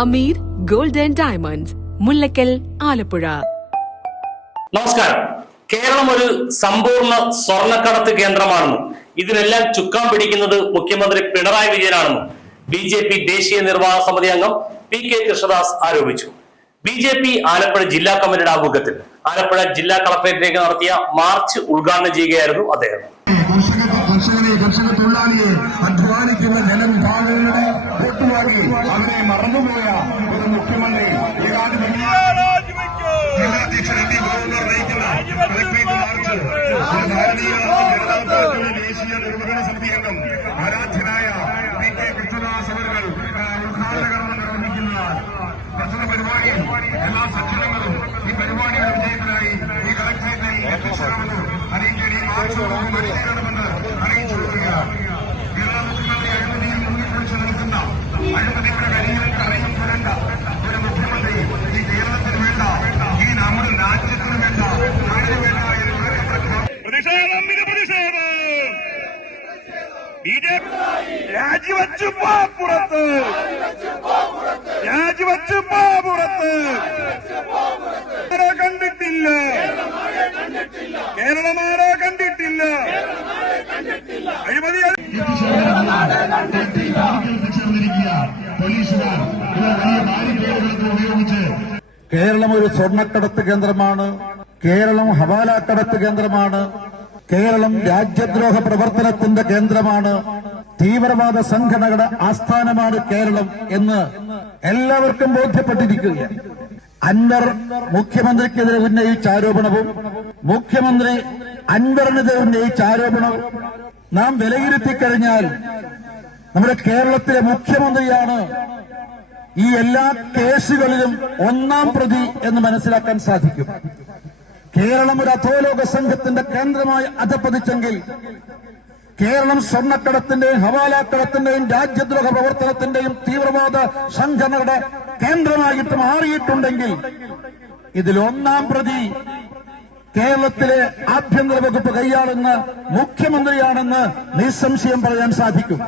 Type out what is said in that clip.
Hameed gold and diamonds Mullakkal Alappuzha. നമസ്കാരം. കേരളം ഒരു സമ്പൂർണ സ്വർണക്കടത്ത് കേന്ദ്രമാണെന്നും ഇതിനെല്ലാം ചുക്കാൻ പിടിക്കുന്നത് മുഖ്യമന്ത്രി പിണറായി വിജയനാണെന്നും ബി ജെ പി ദേശീയ നിർവാഹക സമിതി അംഗം പി കെ കൃഷ്ണദാസ് ആരോപിച്ചു. ബി ജെ പി ആലപ്പുഴ ജില്ലാ കമ്മിറ്റിയുടെ ആഭിമുഖ്യത്തിൽ ആലപ്പുഴ ജില്ലാ കളക്ടറേറ്റിലേക്ക് നടത്തിയ മാർച്ച് ഉദ്ഘാടനം ചെയ്യുകയായിരുന്നു അദ്ദേഹം. കർഷകരെ കർഷകനെ കർഷക തൊഴിലാളിയെ അധ്വാനിക്കുന്ന ജനം ഭാഗങ്ങളുടെ വോട്ടുവാങ്ങി അവരെ മറന്നുപോയ ഒരു മുഖ്യമന്ത്രി ഏകാധിപത്യ ജില്ലാധ്യക്ഷൻ എം പി ഗവർണർ നയിക്കുന്ന കളക്ട്രേറ്റ് മാർച്ച് ഒരു ഭാരതീയ ജനതാ പാർട്ടിയുടെ ദേശീയ നിർവഹണ സമിതി അംഗം ആരാധ്യനായ ബി ജെ പി രാജിവെച്ചു പോ പുറത്ത്. രാജിവെച്ചു പോ പുറത്ത്. കണ്ടിട്ടില്ല. കേരളമാരോ കണ്ടിട്ടില്ല. അഴിമതി കേരളം ഒരു സ്വർണക്കടത്ത് കേന്ദ്രമാണ്. കേരളം ഹവാല കടത്ത് കേന്ദ്രമാണ്. കേരളം രാജ്യദ്രോഹ പ്രവർത്തനത്തിന്റെ കേന്ദ്രമാണ്. തീവ്രവാദ സംഘടനകളുടെ ആസ്ഥാനമാണ് കേരളം എന്ന് എല്ലാവർക്കും ബോധ്യപ്പെട്ടിരിക്കുകയാണ്. അൻവർ മുഖ്യമന്ത്രിക്കെതിരെ ഉന്നയിച്ച ആരോപണവും മുഖ്യമന്ത്രി അൻവറിനെതിരെ ഉന്നയിച്ച ആരോപണവും നാം വിലയിരുത്തി കഴിഞ്ഞാൽ നമ്മുടെ കേരളത്തിലെ മുഖ്യമന്ത്രിയാണ് ഈ എല്ലാ കേസുകളിലും ഒന്നാം പ്രതി എന്ന് മനസ്സിലാക്കാൻ സാധിക്കും. കേരളം ഒരു അധോലോക സംഘത്തിന്റെ കേന്ദ്രമായി അധപ്പതിച്ചെങ്കിൽ കേരളം സ്വർണക്കടത്തിന്റെയും ഹവാലാക്കടത്തിന്റെയും രാജ്യദ്രോഹ പ്രവർത്തനത്തിന്റെയും തീവ്രവാദ സംഘടനയുടെ കേന്ദ്രമായിട്ട് മാറിയിട്ടുണ്ടെങ്കിൽ ഇതിലൊന്നാം പ്രതി കേരളത്തിലെ ആഭ്യന്തര വകുപ്പ് കൈയാളുന്ന മുഖ്യമന്ത്രിയാണെന്ന് നിസ്സംശയം പറയാൻ സാധിക്കും.